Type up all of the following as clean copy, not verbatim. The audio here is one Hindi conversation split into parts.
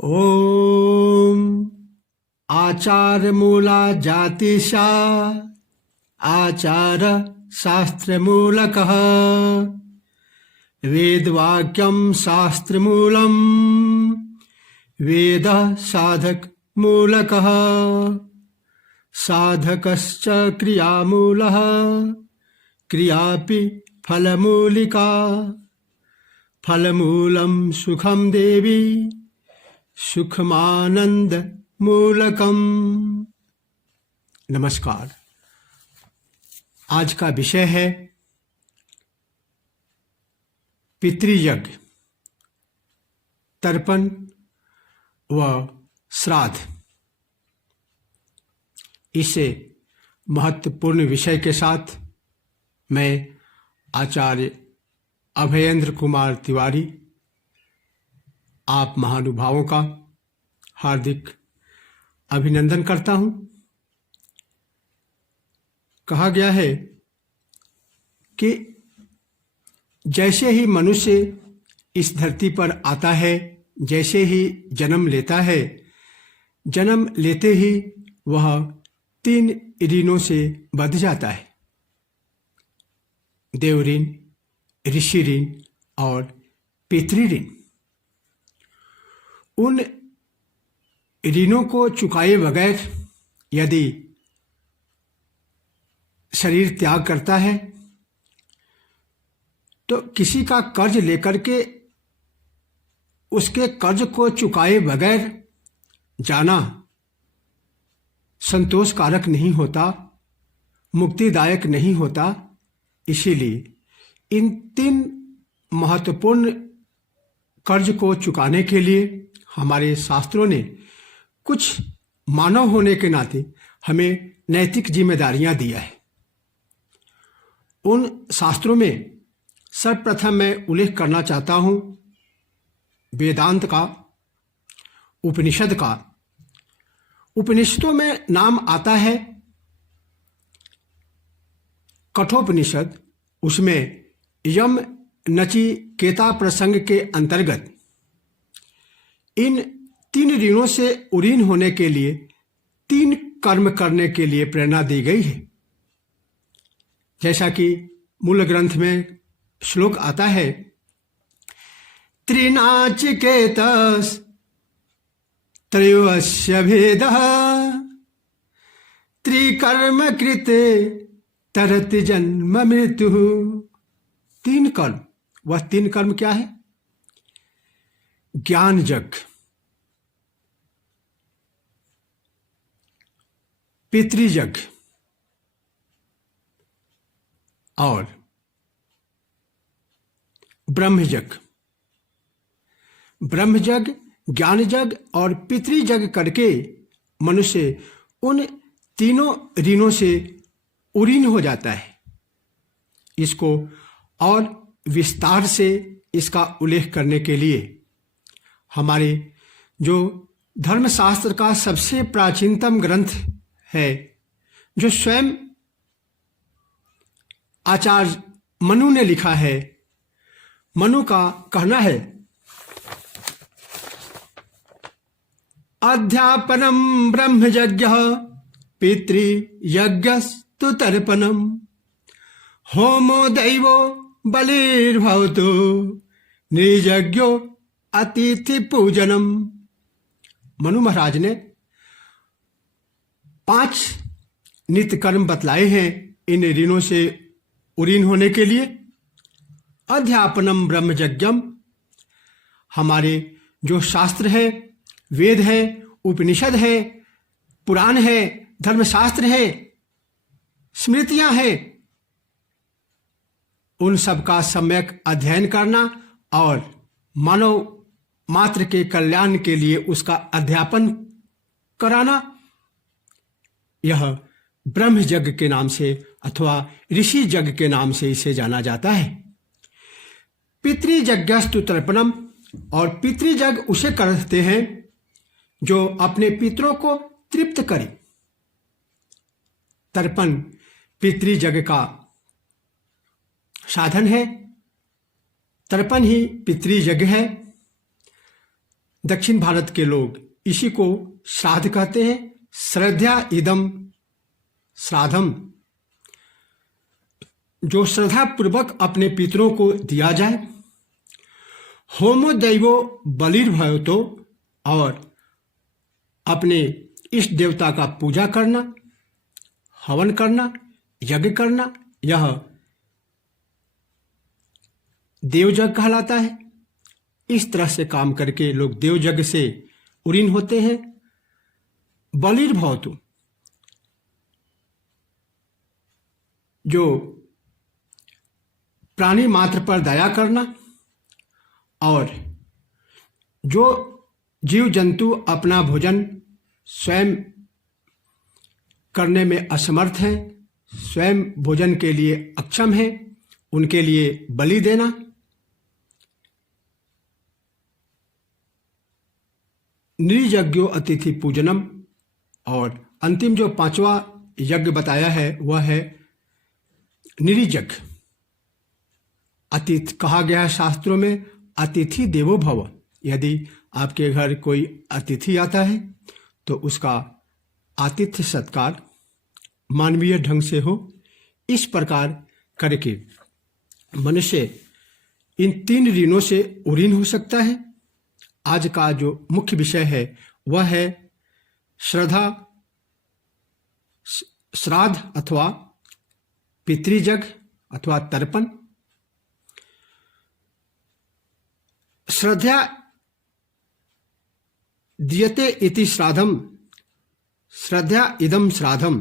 ओम आचार मूला जातिशा आचार शास्त्र मूलकः वेदवाक्यं शास्त्र मूलम वेद साधक मूलकः साधकश्च क्रियामूलः क्रियापि फलमूलिका फलमूलं सुखम देवी सुखमानंद मूलकम। नमस्कार। आज का विषय है पितृयज्ञ, तर्पण व श्राद्ध। इसे महत्वपूर्ण विषय के साथ मैं आचार्य अभयेंद्र कुमार तिवारी आप महानुभावों का हार्दिक अभिनंदन करता हूं। कहा गया है कि जैसे ही मनुष्य इस धरती पर आता है, जैसे ही जन्म लेता है, जन्म लेते ही वह 3 ऋणों से बंध जाता है। देव ऋण, ऋषि ऋण और पितृ ऋण। उन ऋणों को चुकाए बगैर यदि शरीर त्याग करता है तो किसी का कर्ज लेकर के उसके कर्ज को चुकाए बगैर जाना संतोषकारक नहीं होता, मुक्तिदायक नहीं होता। इसीलिए इन 3 महत्वपूर्ण कर्ज को चुकाने के लिए हमारे शास्त्रों ने कुछ मानव होने के नाते हमें नैतिक जिम्मेदारियां दिया है। उन शास्त्रों में सर्वप्रथम मैं उल्लेख करना चाहता हूं वेदांत का, उपनिषद का। उपनिषदों में नाम आता है कठोपनिषद। उसमें यम नचिकेता प्रसंग के अंतर्गत इन 3 ऋणों से उरीन होने के लिए 3 कर्म करने के लिए प्रेरणा दी गई है। जैसा कि मूल ग्रंथ में श्लोक आता है, त्रिनाचिकेतस् त्रयोस्य भेदः त्रिकर्म कृते तरति जन्म मृत्यु। 3 कर्म। वह 3 कर्म क्या है? ज्ञान यज्ञ, पितृयज्ञ और ब्रह्मयज्ञ। ब्रह्मयज्ञ, ज्ञान यज्ञ और पितृयज्ञ करके मनुष्य उन 3 ऋणों से उरीन हो जाता है। इसको और विस्तार से इसका उल्लेख करने के लिए हमारे जो धर्मशास्त्र का सबसे प्राचीनतम ग्रंथ है, जो स्वयं आचार्य मनु ने लिखा है, मनु का कहना है, अध्यापनम ब्रह्मयज्ञः पितृयज्ञस्तु तर्पणम् होमो दैवो बलिर्भवतु नृयज्ञो अतिथि पूजनम। मनु महाराज ने 5 नित्य कर्म बतलाए हैं इन ऋणों से उरीन होने के लिए। अध्यापनम ब्रह्मयज्ञम, हमारे जो शास्त्र है, वेद है, उपनिषद है, पुराण है, धर्मशास्त्र है, स्मृतियां हैं, उन सब का सम्यक अध्ययन करना और मानव मात्र के कल्याण के लिए उसका अध्यापन कराना, यह ब्रह्म यज्ञ के नाम से अथवा ऋषि यज्ञ के नाम से इसे जाना जाता है। पितृयज्ञस्तु तर्पणम, और पितृयज्ञ उसे करते हैं जो अपने पितरों को तृप्त करे। तर्पण पितृयज्ञ का साधन है, तर्पण ही पितृयज्ञ है। दक्षिण भारत के लोग इसी को श्राद्ध कहते हैं। श्रद्धा इदम श्राद्धम, जो श्रद्धा पूर्वक अपने पितरों को दिया जाए। होमो दैवो बलिर्भवतो, और अपने इष्ट देवता का पूजा करना, हवन करना, यज्ञ करना, यह देवयज्ञ कहलाता है। इस तरह से काम करके लोग देवयज्ञ से उरीन होते हैं। बलिर्भवतु, जो प्राणी मात्र पर दया करना, और जो जीव जंतु अपना भोजन स्वयं करने में असमर्थ हैं, स्वयं भोजन के लिए अक्षम हैं, उनके लिए बलि देना। निर्यज्ञो अतिथि पूजनम, और अंतिम जो पांचवा यज्ञ बताया है वह है निर्यज्ञ। अतिथि कहा गया है शास्त्रों में, अतिथि देवो भव। यदि आपके घर कोई अतिथि आता है तो उसका आतिथ्य सत्कार मानवीय ढंग से हो। इस प्रकार करके मनुष्य इन 3 ऋणों से उरीन हो सकता है। आज का जो मुख्य विषय है वह है श्राद्ध अथवा पितृयज्ञ अथवा तर्पण। श्रद्धा दीयते इति श्राद्धम, श्रद्धा इदम श्राद्धम।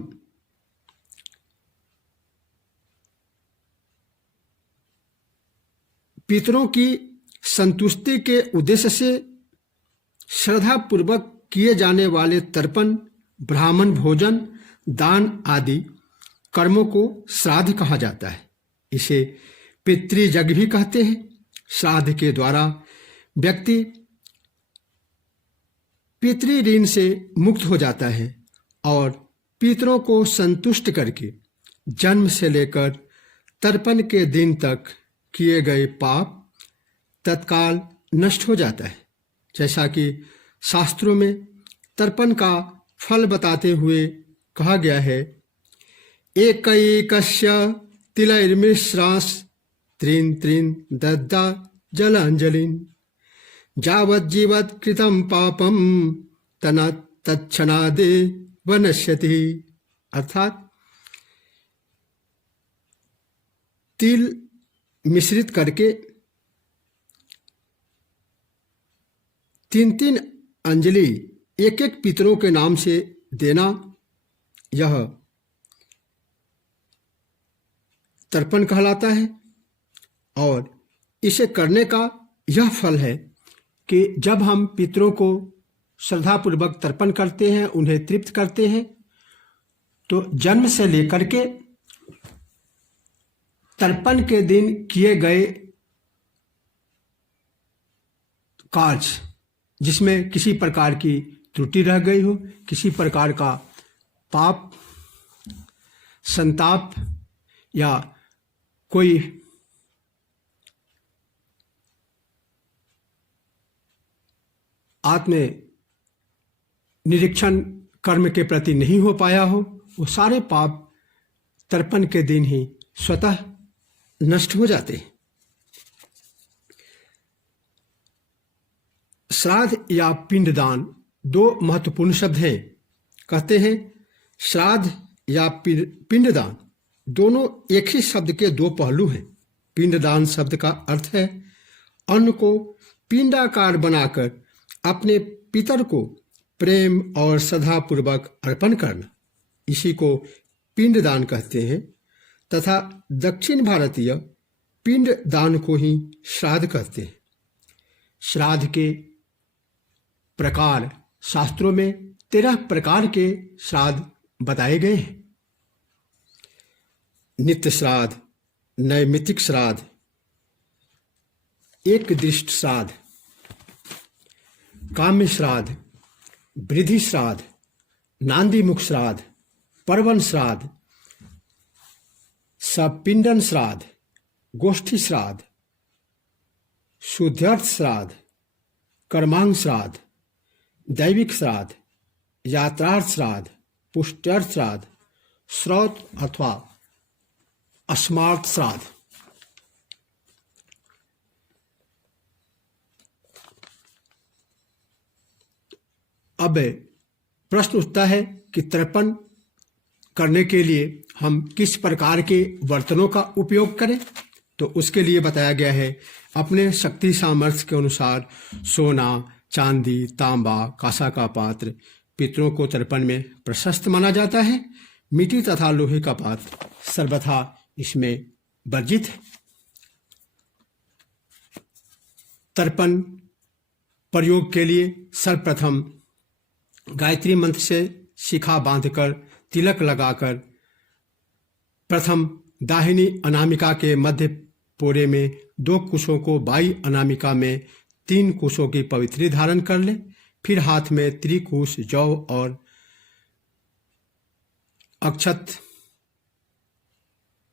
पितरों की संतुष्टि के उद्देश्य से श्रद्धा पूर्वक किए जाने वाले तर्पण, ब्राह्मण भोजन, दान आदि कर्मों को श्राद्ध कहा जाता है। इसे पितृयज्ञ भी कहते हैं। श्राद्ध के द्वारा व्यक्ति पितृ ऋण से मुक्त हो जाता है और पितरों को संतुष्ट करके जन्म से लेकर तर्पण के दिन तक किए गए पाप तत्काल नष्ट हो जाता है। जैसा कि शास्त्रों में तर्पण का फल बताते हुए कहा गया है, एकैकस्य तिलैर्मिश्रास् त्रीन् त्रीन् दद्दा जलांजलिन् यावज्जीवत् कृतं पापम तना तत्क्षणादे वनश्यति। अर्थात तिल मिश्रित करके 3-3 अंजलि एक एक पितरों के नाम से देना, यह तर्पण कहलाता है। और इसे करने का यह फल है कि जब हम पितरों को श्रद्धापूर्वक तर्पण करते हैं, उन्हें तृप्त करते हैं, तो जन्म से लेकर के तर्पण के दिन किए गए कार्य जिसमें किसी प्रकार की त्रुटि रह गई हो, किसी प्रकार का पाप, संताप या कोई आत्म निरीक्षण कर्म के प्रति नहीं हो पाया हो, वो सारे पाप तर्पण के दिन ही स्वतः नष्ट हो जाते हैं। श्राद्ध या पिंडदान 2 महत्वपूर्ण शब्द हैं। कहते हैं श्राद्ध या पिंडदान दोनों एक ही शब्द के 2 पहलू हैं। पिंडदान शब्द का अर्थ है अन्न को पिंडाकार बनाकर अपने पितर को प्रेम और श्रद्धापूर्वक अर्पण करना, इसी को पिंडदान कहते हैं। तथा दक्षिण भारतीय पिंडदान को ही श्राद्ध कहते हैं। श्राद्ध के प्रकार शास्त्रों में 13 प्रकार के श्राद्ध बताए गए हैं। नित्य श्राद्ध, नैमित्तिक श्राद्ध, एक दृष्ट श्राद्ध, काम्य श्राद्ध, वृद्धि श्राद्ध, नांदीमुख श्राद्ध, पर्वन श्राद्ध, सपिंडन श्राद्ध, गोष्ठी श्राद्ध, शुद्ध्यर्थ श्राद्ध, कर्मांग श्राद्ध, दैविक श्राद्ध, यात्रार्थ श्राद्ध, पुष्ट्यर्थ श्राद्ध, श्रौत अथवा अस्मार्थ श्राद्ध। अब प्रश्न उठता है कि तर्पण करने के लिए हम किस प्रकार के बर्तनों का उपयोग करें। तो उसके लिए बताया गया है अपने शक्ति सामर्थ्य के अनुसार सोना, चांदी, तांबा, कांसा का पात्र पितरों को तर्पण में प्रशस्त माना जाता है। मिट्टी तथा लोहे का पात्र सर्वथा इसमें वर्जित है। तर्पण प्रयोग के लिए सर्वप्रथम गायत्री मंत्र से शिखा बांधकर तिलक लगाकर प्रथम दाहिनी अनामिका के मध्य पोरे में 2 कुशों को, बाई अनामिका में 3 कुशों की पवित्री धारण कर ले। फिर हाथ में त्रिकुश, जौ और अक्षत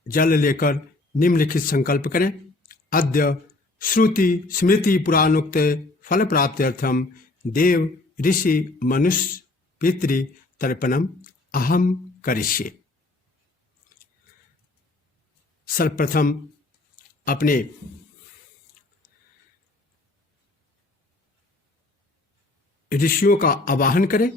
जल लेकर निम्नलिखित संकल्प करें। अद्य श्रुति स्मृति पुराणोक्त फल प्राप्त्यर्थम देव ऋषि मनुष्य पितृ तर्पणम अहम करिष्ये। सर्वप्रथम अपने ऋषियों का आवाहन करें।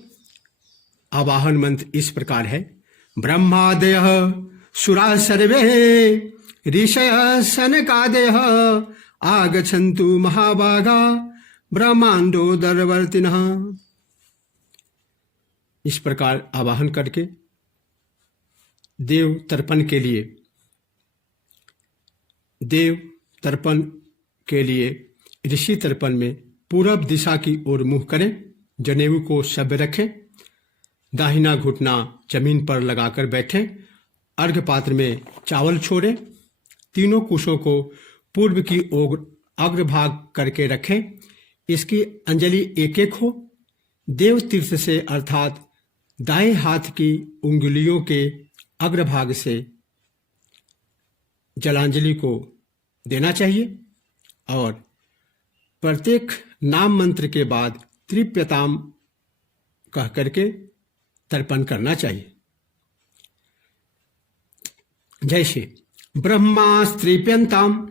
आवाहन मंत्र इस प्रकार है। ब्रह्मादयः सुरा सर्वे ऋषयः सनकादयः आगच्छन्तु महाभागा ब्रह्मांडो दरवर्तिनः। इस प्रकार आवाहन करके देव तर्पण के लिए ऋषि तर्पण में पूरब दिशा की ओर मुंह करें। जनेऊ को सभ्य रखें। दाहिना घुटना जमीन पर लगाकर बैठें। अर्घ्य पात्र में चावल छोड़ें। तीनों कुशों को पूर्व की ओर अग्रभाग करके रखें। इसकी अंजलि एक एक हो। देव तीर्थ से अर्थात दाएं हाथ की उंगलियों के अग्रभाग से जलांजलि को देना चाहिए और प्रत्येक नाम मंत्र के बाद त्रिप्यताम कह करके तर्पण करना चाहिए। जैसे ब्रह्मास्त्रिप्यंताम,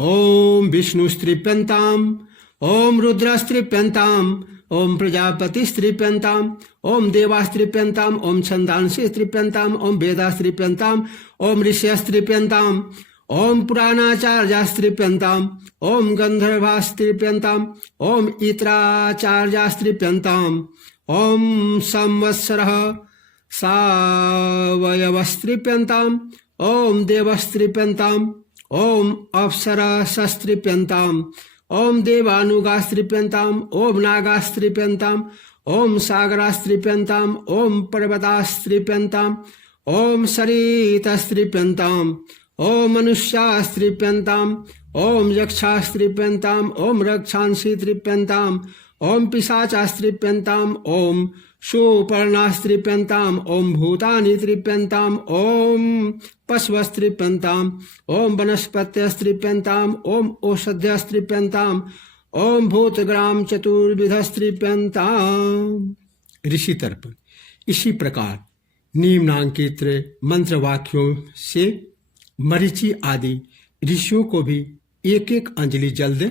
ओम विष्णुस्त्रिप्यंताम, ओम रुद्रस्त्रिप्यंताम, ओम प्रजापतिस्त्रिप्यंताम, ओम देवास्त्रिप्यंताम, ओम छंदांसीस्त्रिप्यंताम, ओम वेदास्त्रिप्यंताम, ओम ऋष्यस्त्रिप्यंताम, ओम पुराणाचार्यास्त्रिप्यंताम, ओम गंधर्वास्त्रिप्यंताम, ओम इत्राचार्यास्त्रिप्यंताम, ओम संवत्सरः सावयवस्त्रिप्यंताम, ओम देवस्त्रिप्यंताम, ओम अप्सरसस्त्रिप्यंताम, ओम देवानुगास्त्रिप्यंताम, ओम नागास्त्रिप्यंताम, ओम सागरास्त्रिप्यंताम, ओम पर्वतास्त्रिप्यंताम, ओम सरितस्त्रिप्यंताम, ओम मनुष्यास्त्रिप्यंताम, ओम यक्षास्त्रिप्यंताम, ओम रक्षांसीत्रिप्यंताम, ओम पिशाचास्त्रिप्यंताम, ओम सुपर्णास्त्रिप्यंताम, ओम भूतानि त्रिप्यंताम, ओम पशवस्त्रिप्यंताम, ओम वनस्पत्यस्त्रिप्यंताम, ओम औषध्यस्त्रिप्यंताम, ओम भूतग्राम चतुर्विधस्त्रिप्यंताम। ऋषि तर्पण इसी प्रकार निम्नांकित मंत्र वाक्यों से मरीचि आदि ऋषियों को भी एक एक अंजलि जल दे।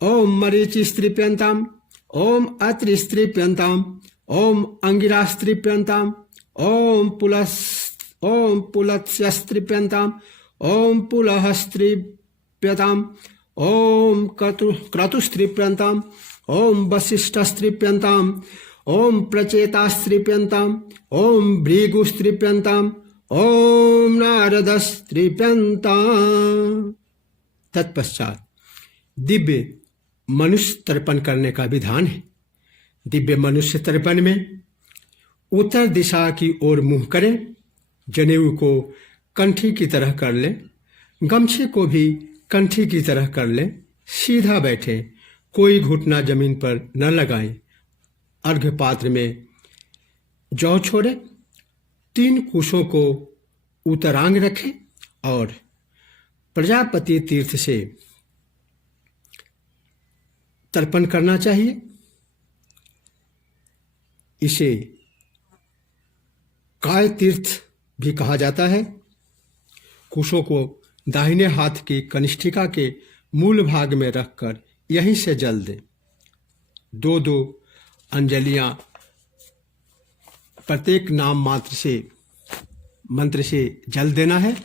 ओम मरीचि स्त्रिप्यंताम, ओम अत्रि स्त्रिप्यंताम, ओम अंगिरा स्त्रिप्यंताम, ओम पुलत्स्यस्त्रिप्यंताम, ओम पुलहस्त्रिप्यताम, ओम क्रतुस्त्रिप्यंताम, ओम वसिष्ठस्त्रिप्यंताम, ओम प्रचेतास्त्रिप्यंताम, ओम भृगुस्त्रिप्यंताम, ओम नारदस्त्रिप्यंताम। तत्पश्चात दिव्य मनुष्य तर्पण करने का विधान है। दिव्य मनुष्य तर्पण में उत्तर दिशा की ओर मुंह करें। जनेऊ को कंठी की तरह कर लें। गमछे को भी कंठी की तरह कर लें। सीधा बैठें। कोई घुटना जमीन पर न लगाएं। अर्घ्य पात्र में जौ छोड़ें। 3 कुशों को उत्तरांग रखें और प्रजापति तीर्थ से तर्पण करना चाहिए। इसे काय तीर्थ भी कहा जाता है। कुशों को दाहिने हाथ की कनिष्ठिका के मूल भाग में रखकर यहीं से जल दें। 2-2 अंजलियां प्रत्येक नाम मात्र से मंत्र से जल देना है।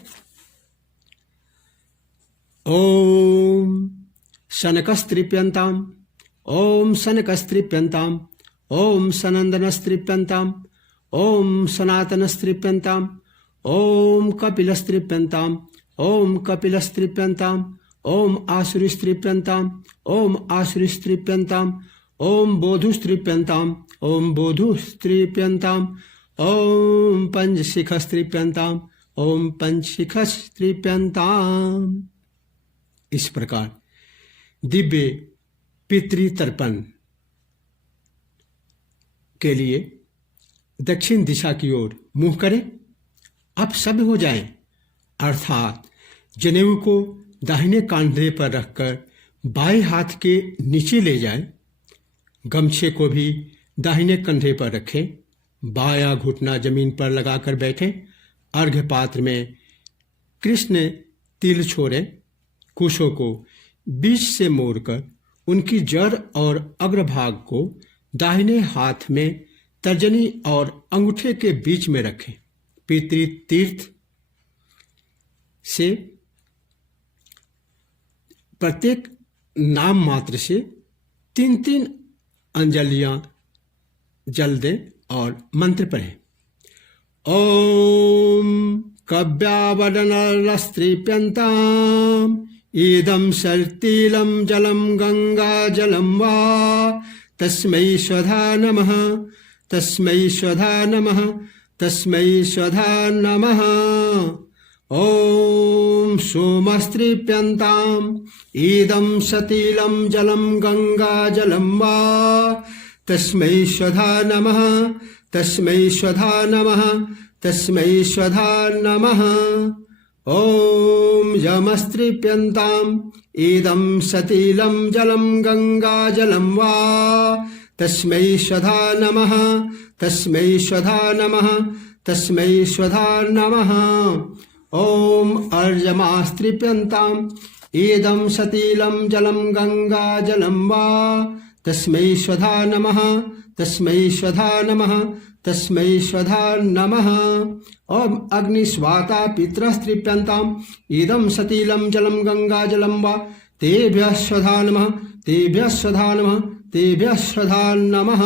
ओम शनकस्त्रिप्यंताम, ओम शनकस्त्रिप्यंताम, ओम सनंदनस्त्रिप्यंताम, ओम सनातनस्त्रिप्यंताम, ओम कपिलस्त्रिप्यंताम, ओम कपिलस्त्रिप्यंताम, ओम आसुरिस्त्रिप्यंताम, ओम आसुरिस्त्रिप्यंताम, ओम बोधुस्त्रिप्यंताम, ओम बोधुस्त्रिप्यंताम, ओम पंचशिखस्त्रिप्यंताम, ओम पंचशिखस्त्रिप्यंताम। इस प्रकार दिव्य पितृतर्पण के लिए दक्षिण दिशा की ओर मुंह करें। अब सब हो जाएं, अर्थात जनेऊ को दाहिने कांधे पर रखकर बाएं हाथ के नीचे ले जाएं। गमछे को भी दाहिने कंधे पर रखें। बायां घुटना जमीन पर लगाकर बैठें। अर्घ्य पात्र में कृष्ण तिल छोड़ें। कुशों को बीच से मोड़कर उनकी जड़ और अग्रभाग को दाहिने हाथ में तर्जनी और अंगूठे के बीच में रखें। पितृ तीर्थ से प्रत्येक नाम मात्र से 3-3 अंजलियां जल दें और मंत्र पढ़ें। ओम कव्यावदनरस्त्रिप्यंताम, इदं सर्तिलं जलं गंगा जलं वा, तस्मै स्वधा नमः, तस्मै स्वधा नमः, तस्मै स्वधा नमः। ओम सोमस्त्रिप्यंताम, इदं सतिलं जलं गंगा जलं वा, तस्मै स्वधा नमः, तस्मै स्वधा नमः, तस्मै स्वधा नमः। ओम यमस्त्रिप्यंताम, इदं सतिलं जलं गंगा जलं वा, तस्मै स्वधा नमः, तस्मै स्वधा नमः, तस्मै स्वधा नमः। ओम अर्यमास्त्रिप्यंताम, इदं सतिलं जलं गंगा जलं वा, तस्मै स्वधा नमः, तस्मै स्वधा नमः, तस्मै स्वधा नमः। ओम अग्निस्वाता पितरस्त्रिप्यंताम, इदं सतिलं जलं गंगा जलं वा, तेभ्यः स्वधा नमः, तेभ्यः स्वधा नमः, तेभ्यः स्वधा नमः।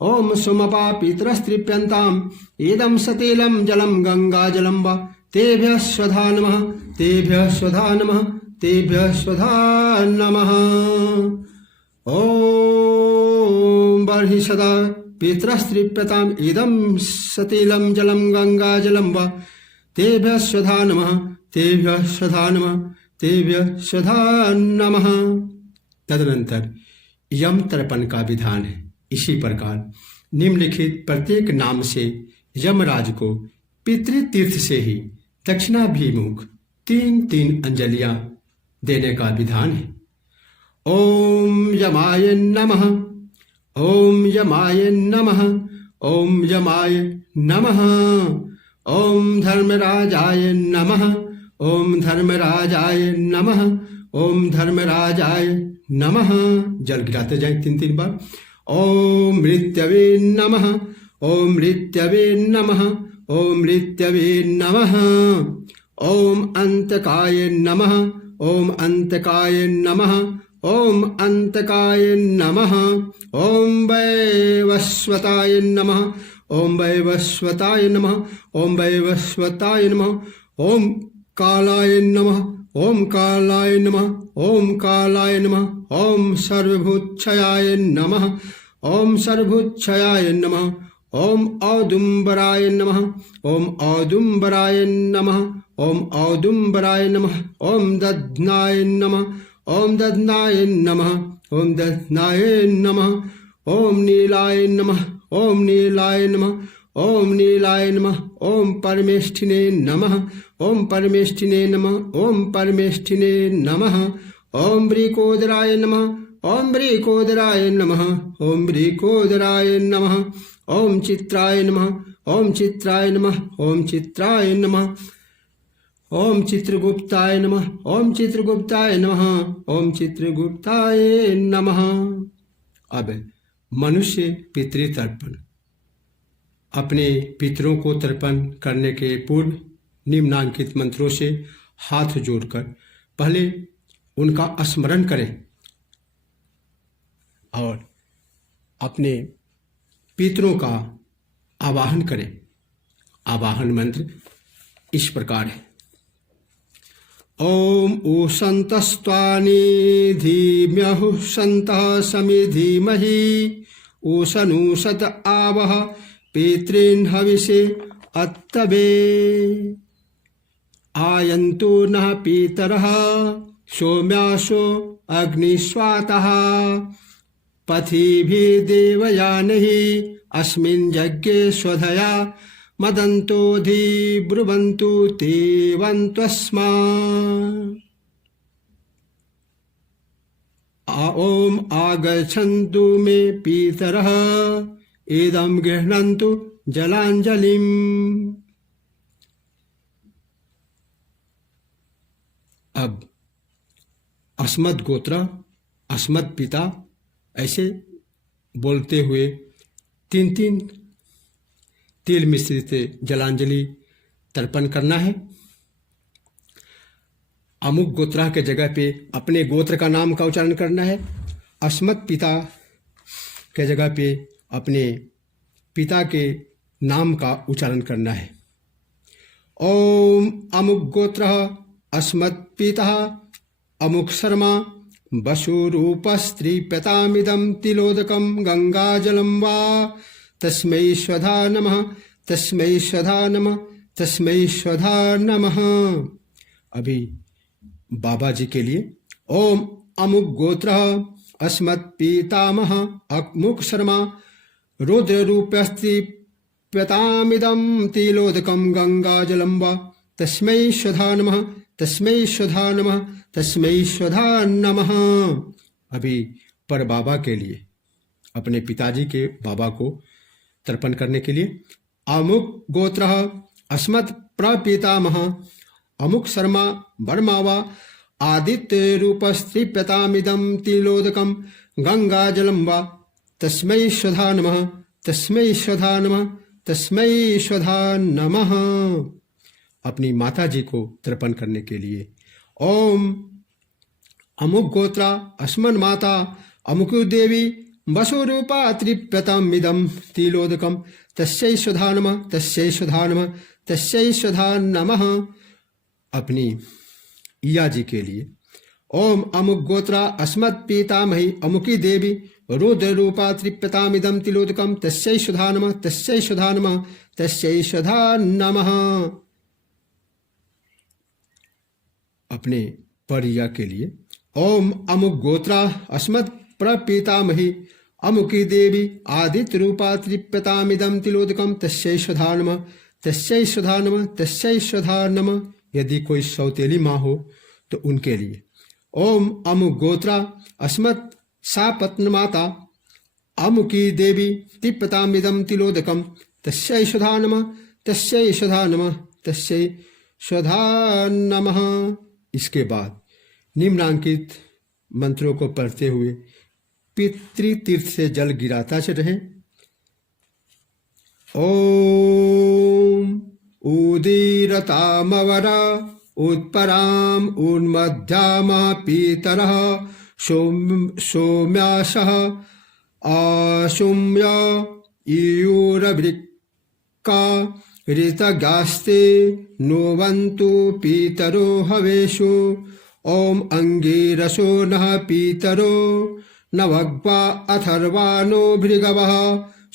ओम सुमपा पितरस्त्रिप्यंताम, इदं सतिलं जलं गंगा जलं वा, तेभ्यः स्वधा नमः, तेभ्यः स्वधा नमः, तेभ्यः स्वधा नमः। ओम बर्हि सदा पितरस्त्रिप्यताम, इदं सतिलं जलं गंगा जलं वा, तेभ्यः स्वधा नमः, तेभ्यः स्वधा नमः, तेभ्यः स्वधा नमः। तदनंतर यम तर्पण का विधान है। इसी प्रकार निम्नलिखित प्रत्येक नाम से यमराज को पितृतीर्थ से ही दक्षिणाभिमुख 3-3 अंजलियां देने का विधान है। ओम यमाय नमः, ओम यमाय नमः, ओम यमाय नमः। ओम धर्मराजाय नमः, ओम धर्मराजाय नमः, ओम धर्मराजाय नमः। जल गिराते जाएं 3-3 बार। ओम मृत्यवे नमः, ओम मृत्यवे नमः, ओम मृत्यवे नमः। ओम अंतकाय नमः, ओम अंतकाय नमः, ओम अंतकाय नमः। ओम वैवस्वताय नमः, ओम वैवस्वताय नमः, ओम वैवस्वताय नमः। ओम कालाय नमः, ओम कालाय नमः, ओम कालाय नमः। ओम सर्वभूतक्षयाय नमः, ओम सर्वभूतक्षयाय नमः। ओम औदुम्बराय नमः, ओम औदुम्बराय नमः, ओम औदुम्बराय नमः। ओम दध्नाय नमः, ओम दध्नाय नमः, ओम दध्नाय नमः। ओम नीलाय नमः, ओम नीलाय नमः, ओम नीलाय नमः। ओम परमेष्ठिने नमः, ओम परमेष्ठिने नमः, ओम परमेष्ठिने नमः। ओम वृकोदराय नमः, ओम वृकोदराय नमः। ओम वृकोदराय नमः। ओम चित्राय नमः। ओम चित्राय नमः। ओम चित्राय नमः। ओम चित्रगुप्ताय नमः। ओम चित्रगुप्ताय नमः। ओम चित्रगुप्ताय नमः। अब मनुष्य पितृतर्पण। अपने पितरों को तर्पण करने के पूर्व निम्नांकित मंत्रों से हाथ जोड़कर पहले उनका स्मरण करें और अपने पितरों का आवाहन करें। आवाहन मंत्र इस प्रकार है। ओम ऊषन्तस्त्वानि धीम्यहुः सन्तः समिधीमहि ऊषनुषत आवह पितॄन् हविषे अत्तवे आयन्तु नः पितरः सोम्यासो अग्निस्वातः पथिभिः देवयानैः अस्मिन् यज्ञे स्वधया मदन्तोधि ब्रुवन्तु ते वन्त्वस्मा। ओम आगच्छन्तु मे पितरः इदं गृह्णन्तु जलाञ्जलिम्। अब अस्मत् गोत्र अस्मत् पिता ऐसे बोलते हुए 3-3 तिल मिश्रित जलांजलि तर्पण करना है। अमुक गोत्रा के जगह पे अपने गोत्र का नाम का उच्चारण करना है। अस्मत् पिता के जगह पे अपने पिता के नाम का उच्चारण करना है। ओम अमुक गोत्र अस्मत् पिता अमुक शर्मा वसुरूपस्त्रीप्यतामिदं तिलोदकं गंगाजलं वा तस्मै स्वधा नमः। तस्मै स्वधा नमः। तस्मै स्वधा नमः। अभी बाबा जी के लिए ओम अमुक गोत्र अस्मत् पितामह अमुक शर्मा रुद्ररूपस्त्रीप्यतामिदं तिलोदकं गंगाजलं वा तस्मै स्वधा नमः। तस्मै स्वधा नमः। तस्मै स्वधा नमः। अभी पर बाबा के लिए अपने पिताजी के बाबा को तर्पण करने के लिए अमुक गोत्र अस्मत् प्रपितामह अमुक शर्मा वर्मा वा आदित्य रूपस्त्रीप्यतामिदं तिलोदकं गंगाजलं वा तस्मै स्वधा नमः। तस्मै स्वधा नमः। तस्मै स्वधा नमः। अपनी माता जी को तर्पण करने के लिए ओम अमुक गोत्रा अस्मन् माता अमुक देवी वसुरूपा त्रिप्यतामिदं तिलोदकं तस्यै स्वधा नमः। तस्यै स्वधा नमः। तस्यै स्वधा नमः। अपनी ईया जी के लिए ओम अमुक गोत्रा अस्मत् पितामही अमुकी देवी रुद्ररूपा त्रिप्यतामिदं तिलोदकं तस्यै स्वधा नमः। तस्यै स्वधा नमः। तस्यै स्वधा नमः। अपने परिया के लिए ओम अमुक गोत्रा अस्मत् प्रपितामही अमुकी देवी आदित्य रूपा त्रिप्यतामिदं तिलोदकं तस्यै स्वधा नमः। तस्यै स्वधा नमः। तस्यै स्वधा नमः। यदि कोई सौतेली माँ हो तो उनके लिए ओम अमुक गोत्रा अस्मत् सापत्नमाता अमुकी देवी त्रिप्यतामिदं तिलोदकं तस्यै स्वधा नमः। तस्यै स्वधा नमः। तस्यै स्वधा नमः। इसके बाद निम्नांकित मंत्रों को पढ़ते हुए पितृतीर्थ से जल गिराता से रहे। ओम उदीरतामवरा उत्पराम उन्मध्यामा पितरः सोम्यासः आशुम्य यूरवृक्का ऋतगास्ते नोवन्तु पितरो हवेषु ओम अंगीरसो नः पितरो नवग्वा अथर्वाणो भृगवः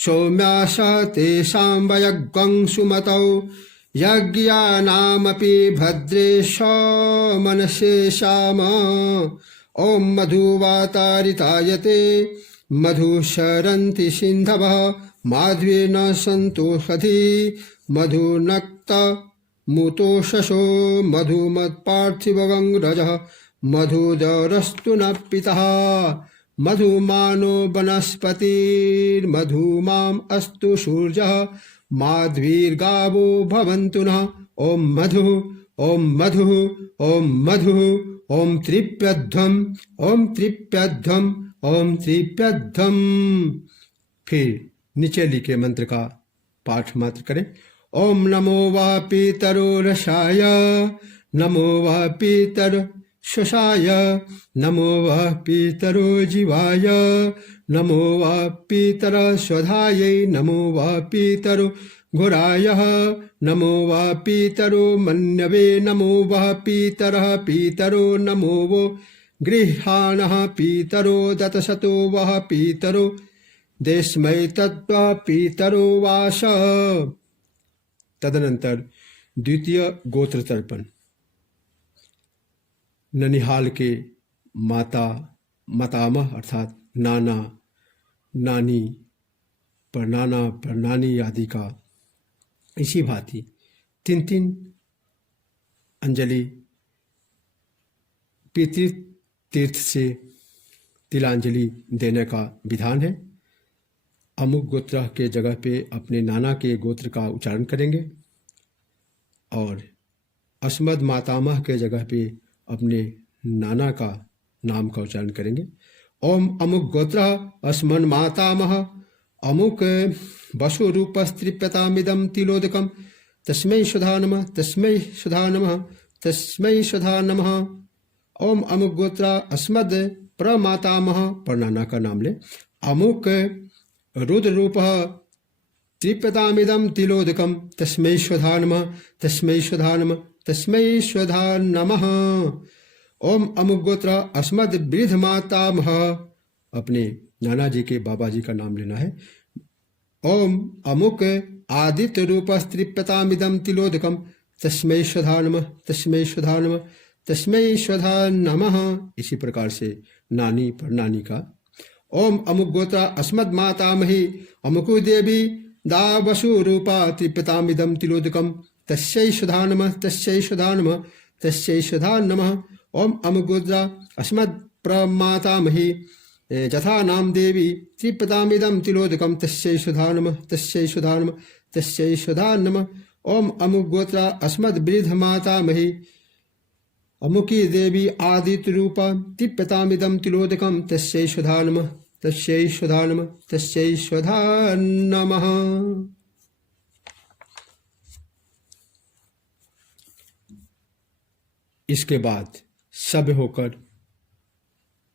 सौम्यास तेषां वयग्वं सुमतौ यज्ञानामपि भद्रेश मनसेषाम ओम मधुवातारितायते मधुशरन्ति सिन्धवः माध्वेन सन्तोषधि मधुनक्त मुतोषसो मधुमत्पार्थिवगं रजः मधुजरस्तु न पितः मधुमानो वनस्पतिर्मधुमाम् अस्तु सूर्यः माध्वीर्गावो भवन्तु नः। ओम मधु ओम मधु ओम मधु ओम त्रिप्यध्वम ओम त्रिप्यध्वम ओम त्रिप्यध्वम। फिर नीचे लिखे मंत्र का पाठ मात्र करें। ओम नमो वापितरो रसाय नमो वापितरो शशाय नमो वापितरो जीवाय नमो वापितर स्वधायै नमो वापितरो घोरायः नमो वापितरो मन्यवे नमो वापितरः पीतरो नमो वो गृहाणः पीतरो दतशतो वः पीतरो देशमय तत्व पीतरो वास। तदनंतर द्वितीय गोत्र तर्पण। ननिहाल के माता मातामह अर्थात नाना नानी परनाना परनानी आदि का इसी भांति 3-3 अंजलि पितृतीर्थ से तिलांजलि देने का विधान है। अमुक गोत्र के जगह पे अपने नाना के गोत्र का उच्चारण करेंगे और अस्मद मातामह के जगह पे अपने नाना का नाम का उच्चारण करेंगे। ओम अमुक गोत्र अस्मन् मातामह अमुक वसु रूपस्त्रिप्यतामिदं तिलोदकम तस्मै सुधा नमः तस्मै सुधा नमः तस्मै सुधा नमः। ओम अमुक गोत्र अस्मद प्रमातामह परनाना का नाम ले अमुक रुद्र रूप त्रिप्यतामिदं तिलोदकम तस्मै सुधा नमः तस्मै सुधा नमः तस्मै सुधा नमः। ओम अमुक गोत्र अस्मद वृद्ध मातामह अपने नाना जी के बाबा जी का नाम लेना है। ओम अमुक आदित्य रूपस्त्रिप्यतामिदं तिलोदकम तस्मै सुधा नमः तस्मै सुधा नमः तस्मै सुधा नमः। इसी प्रकार से नानी पर नानी का। ओम अमुक गोत्र अस्मद मातामही अमुकु देवी दा वसु रूपा त्रिप्यतामिदं तिलोदकम तस्यै सुधा नमः तस्यै सुधा नमः तस्यै सुधा नमः। ओम अमुक गोत्र अस्मद प्रमातामही यथा नाम देवी त्रिप्यतामिदं तिलोदकम तस्यै सुधा नमः तस्यै सुधा नमः तस्यै सुधा नमः। ओम अमुक गोत्र अस्मद वृद्ध मातामही अमुकी देवी आदित्य रूपा त्रिप्यतामिदं तिलोदकम तस्यै सुधा नमः तस्यै सुधा नमः तस्यै सुधा नमः। इसके बाद सब होकर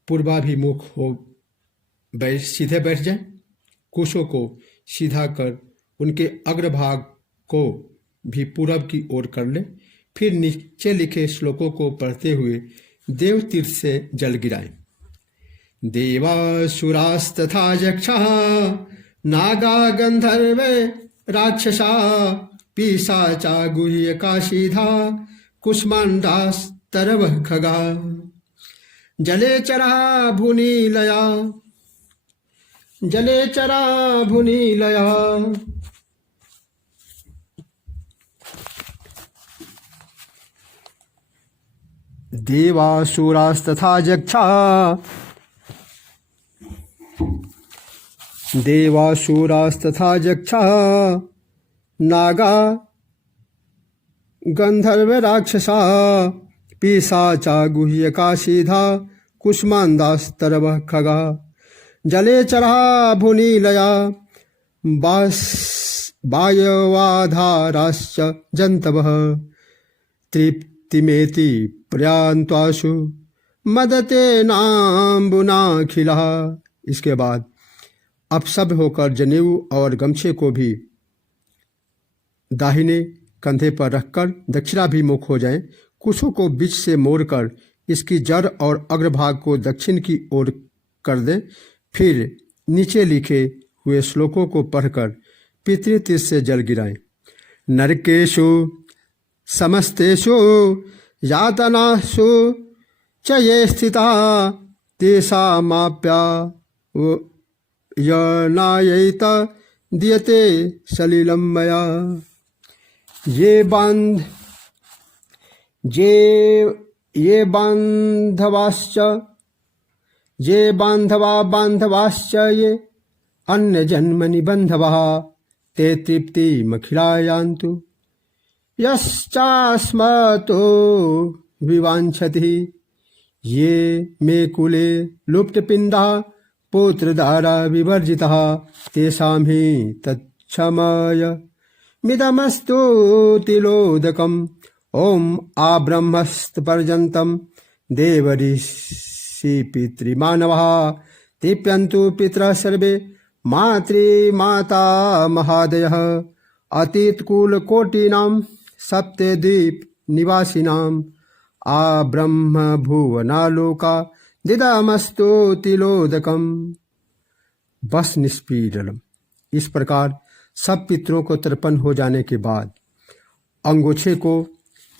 पूर्वाभिमुख हो सीधे बैठ जाएं। कुशों को सीधा कर उनके अग्रभाग को भी पूरब की ओर कर लें। फिर नीचे लिखे श्लोकों को पढ़ते हुए देव तीर्थ से जल गिराएं। देवासुरास्तथा यक्षाः नागा गंधर्वे राक्षसा पिशाचा गुह्यकाशीधा कुष्माण्डास्तरवः खगा जले चरा भुनीलया जले चरा भुनीलया। देवासुरास्तथा यक्षाः देवासुरास्तथा यक्षाः नागा गंधर्व राक्षसा पिशाचा गुह्यकाशीधा कुष्माण्डास्तरवः खगा जले चरा भुनीलया वायवाधाराश्च जन्तवः तृप्तिमेति प्रयान्त्वाशु मदते नाम्बुनाखिलः। इसके बाद अपसभ होकर जनेऊ और गमछे को भी दाहिने कंधे पर रखकर दक्षिणाभिमुख हो जाएं। कुशों को बीच से मोड़कर इसकी जड़ और अग्रभाग को दक्षिण की ओर कर दें। फिर नीचे लिखे हुए श्लोकों को पढ़कर पितृतीर्थ से जल गिराएं। नरकेषु समस्तेषु यातनासु च ये स्थिता तेषामाप्यायनायैत दीयते सलिलं मया। ये बान्धवाश्च ये बांधवा बांधवाश्च ये अन्य जन्मनि बंधवः ते तृप्तिमखिलायान्तु यश्चास्मतो विवाञ्छति ये मे कुले लुप्तपिण्डः पुत्रधारा विवर्जितः तेषां हि तत्क्षमय मिदमस्तु तिलोदकम् ॐ आब्रह्मस्तपर्यन्तं देवऋषि पितृमानवः तृप्यन्तु पितरः सर्वे मातृमाता महादयः अतीतकुलकोटीनां सप्तद्वीप निवासिनाम् आब्रह्मभुवनालोका दिदमस्तु तिलोदकम्। बस निष्पीडनम। इस प्रकार सब पितरों को तर्पण हो जाने के बाद अंगोछे को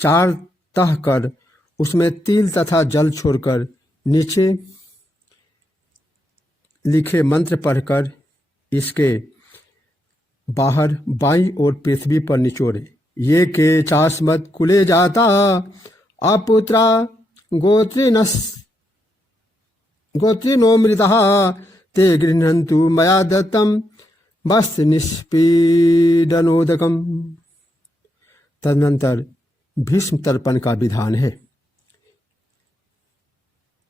4 तह कर उसमें तिल तथा जल छोड़कर नीचे लिखे मंत्र पढ़कर इसके बाहर बाईं ओर पृथ्वी पर निचोड़े। ये के चास्मत कुले जाता अपुत्रा गोत्रिनो मृतः ते गृह्णन्तु मया दत्तं वस्त्र निष्पीडनोदकम्। तदनंतर भीष्म तर्पण का विधान है।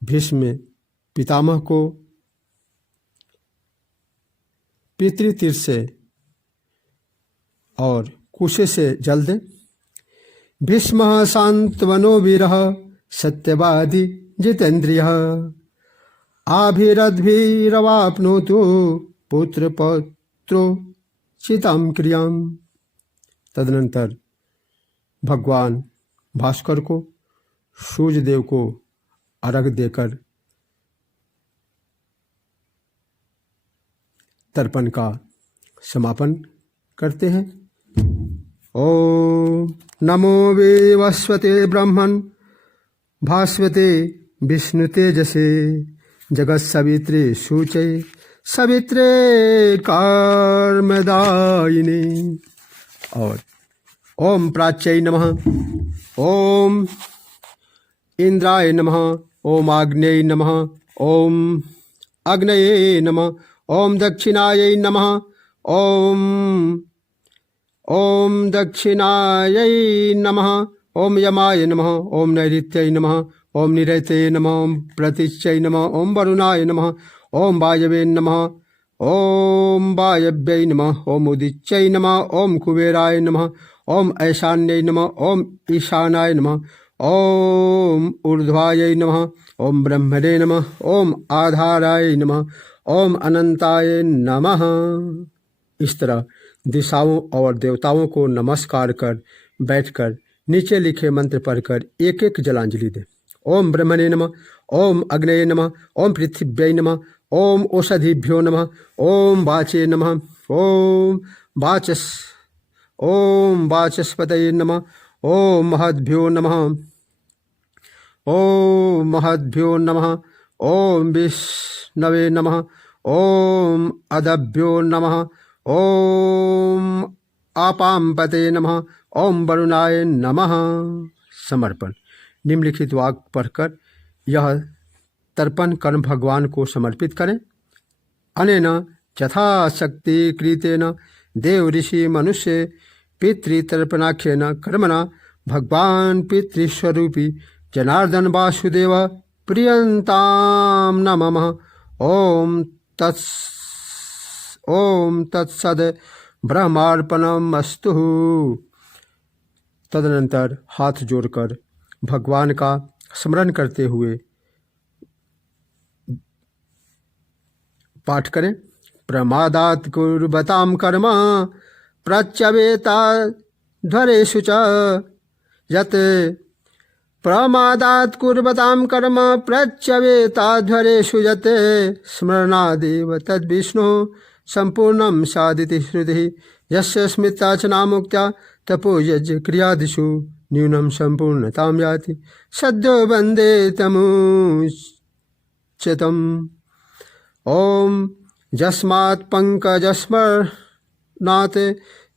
भीष्म पितामह को पितृतीर्थ से और कुशे से जल दे। भीष्म शांतवनो वीरः सत्यवादी जितेन्द्रियः आभिरद्भिरवाप्नोतु पुत्रपौत्रो चितां क्रियां। तदनंतर भगवान भास्कर को सूर्यदेव को अर्घ्य देकर तर्पण का समापन करते हैं। ओम नमो विवस्वते ब्रह्मन् भास्वते विष्णु तेजसे जगत सवित्रे शुचे सवित्रे कर्मदायिने। और ओम प्राच्यै नमः, ओम इंद्राय नमः, ओम आग्नेय नमः, ओम अग्नये नमः, ओम दक्षिणायै नमः, ओम दक्षिणायै नमः, ओम यमाय नमः, ओम नैऋत्यै नमः, ओम निरैत्यै नमः, ओम प्रतीच्यै नमः, ओम वरुणाय नमः, ओम वायवे नमः, ओम वायव्यै नमः, ओम उदिच्यै नमः, ओम कुबेराय नमः, ओम ऐशान्यै नमः, ओम ईशानाय नमः, ओम ऊर्ध्वायै नमः, ओम ब्रह्मणे नमः, ओम आधाराय नमः, ओम अनंताय नमः। इस तरह दिशाओं और देवताओं को नमस्कार कर बैठकर नीचे लिखे मंत्र पढ़कर एक एक जलांजलि दे। ओम ब्रह्मणे नमः, ओम अग्नये नमः, ओम पृथिव्यै नमः, ओम औषधिभ्यो नमः, ओम वाचे नमः, ओम वाचस्पतये नमः, ओम महद्भ्यो नमः, ओम महद्भ्यो नमः, ओम विष्णवे नमः, ओम अदभ्यो नमः, ओम आपाम्पते नमः, ओम वरुणाय नमः। समर्पण। निम्नलिखित वाक्य पढ़कर यह तर्पण कर्म भगवान को समर्पित करें। अनेन यथाशक्ति कृतेन देव ऋषि मनुष्य पितृतर्पणाख्येन कर्मणा भगवान पितृस्वरूपी जनार्दन वासुदेव प्रियंतां नमः। ओम तत्सद ब्रह्मार्पणमस्तु। तदनंतर हाथ जोड़कर भगवान का स्मरण करते हुए पाठ करें। प्रमादात् कुर्वतां कर्म प्रच्यवेताध्वरेषु च यत् प्रमादात् कुर्वतां कर्म प्रच्यवेताध्वरेषु यत् स्मरणादेव तद्विष्णु संपूर्णं सादिति श्रुतिः यस्य स्मृता च नामुक्त्या तपो यज्ञ क्रियादिषु न्यूनं संपूर्णतां याति सद्यो वन्दे तमुच्यतम्। ओम यस्मात् पंकजस्मरणात्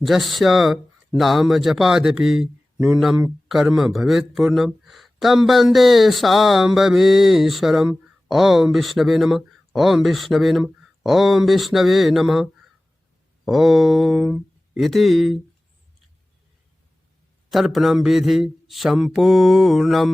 यस्य नाम जपादपि नूनं कर्म भवेत् पूर्णं तं वन्दे साम्बमेश्वरम्। ओम विष्णवे नमः, ओम विष्णवे नमः, ओम विष्णवे नमः। ओम इति तर्पणम विधि संपूर्णम।